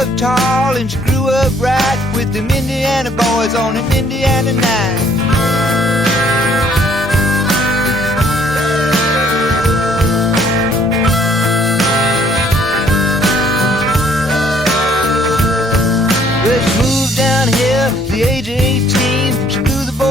up tall and she grew up right with them Indiana boys on an Indiana night.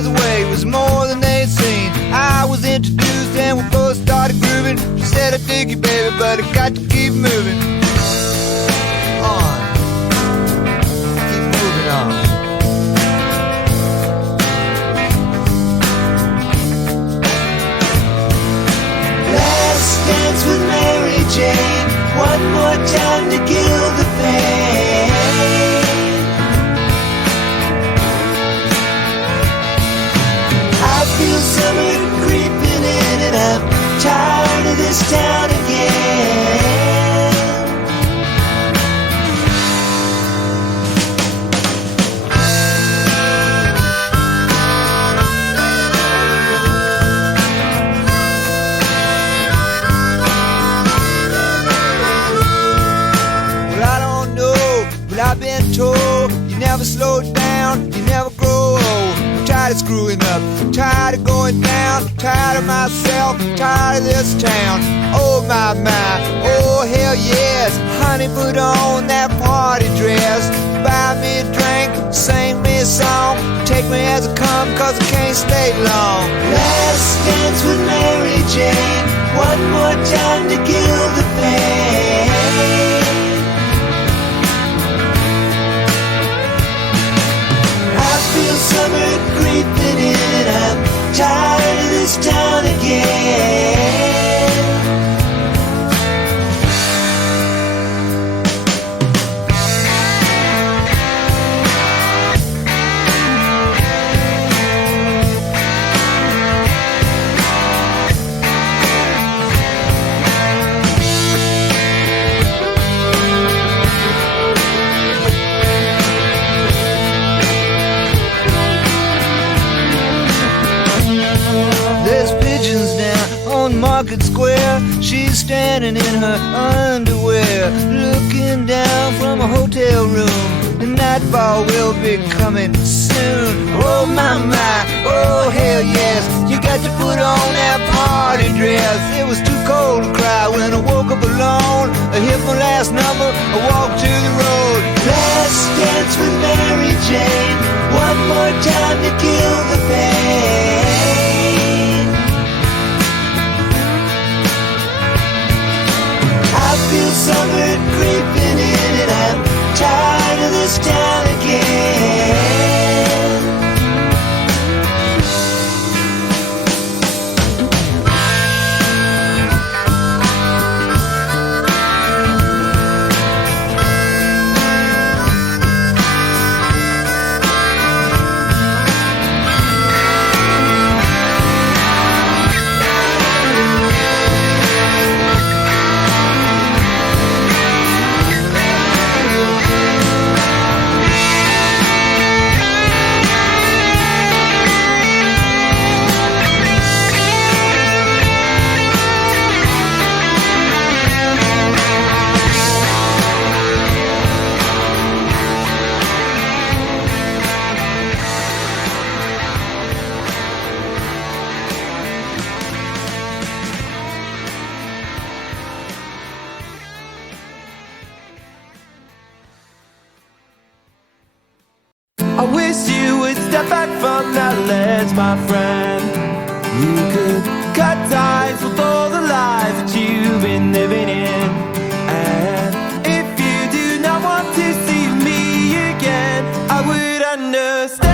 was away was more than they'd seen. I was introduced and we both started grooving. She said, I dig you, baby, but I got to keep moving on. Keep moving on. Last dance with Mary Jane, one more time to kill the pain. I feel summer creeping in and I'm tired of this town again. Well, I don't know, but I've been told you never slow down, you never grow old. I'm tired of screwing up, tired of going down, tired of myself, tired of this town. Oh my, oh hell yes. Honey, put on that party dress, buy me a drink, sing me a song, take me as I come, cause I can't stay long. Last dance with Mary Jane, one more time to kill the pain. I feel summer creeping in, I'm tired of this town again. There's pigeons down on Market Square. She's standing in her underwear, looking down from a hotel room. The nightfall will be coming soon. Oh my, oh hell yes. You got to put on that party dress. It was too cold to cry when I woke up alone. I hit my last number, I walked to the road. Last dance with Mary Jane, one more time to kill the pain. I feel summer creeping in and I'm tired of this town again. I wish you would step back from that ledge, my friend. You could cut ties with all the lies that you've been living in. And if you do not want to see me again, I would understand.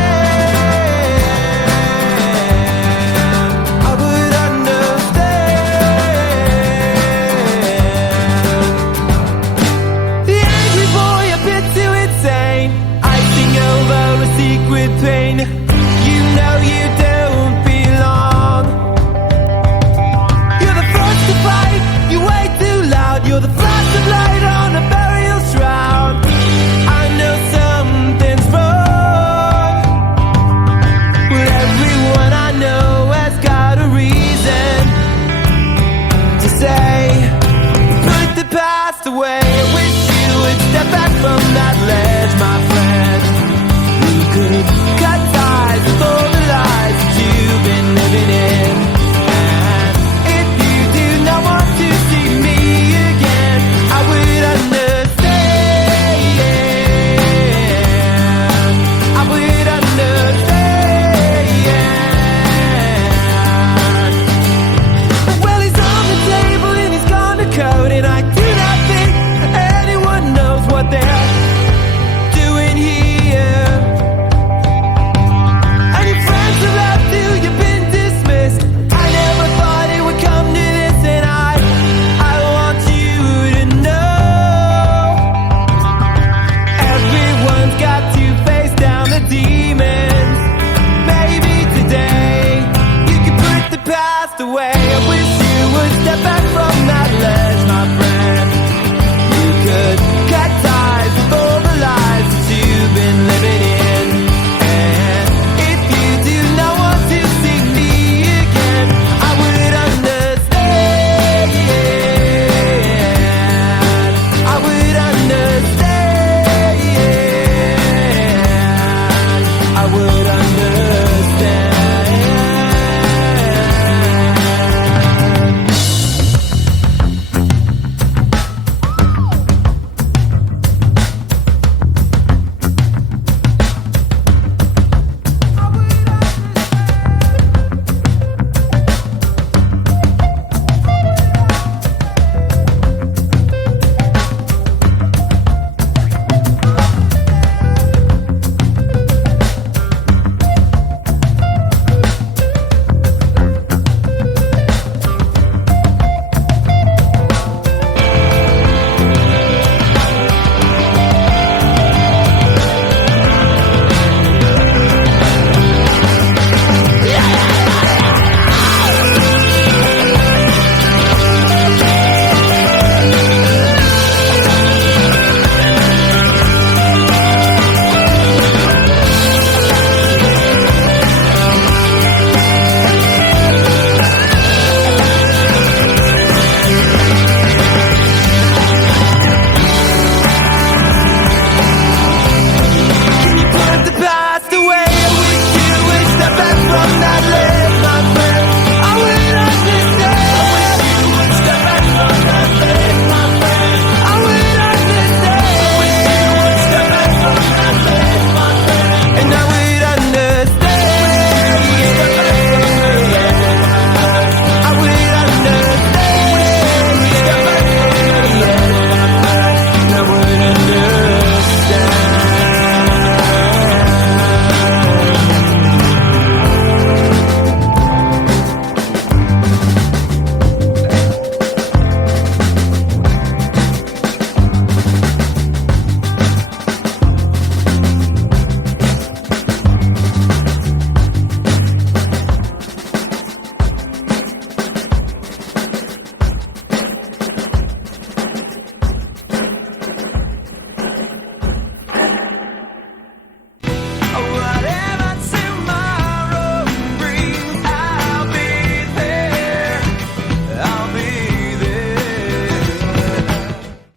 I would understand. The angry boy, a bit too insane, icing over a secret pain. You know you don't.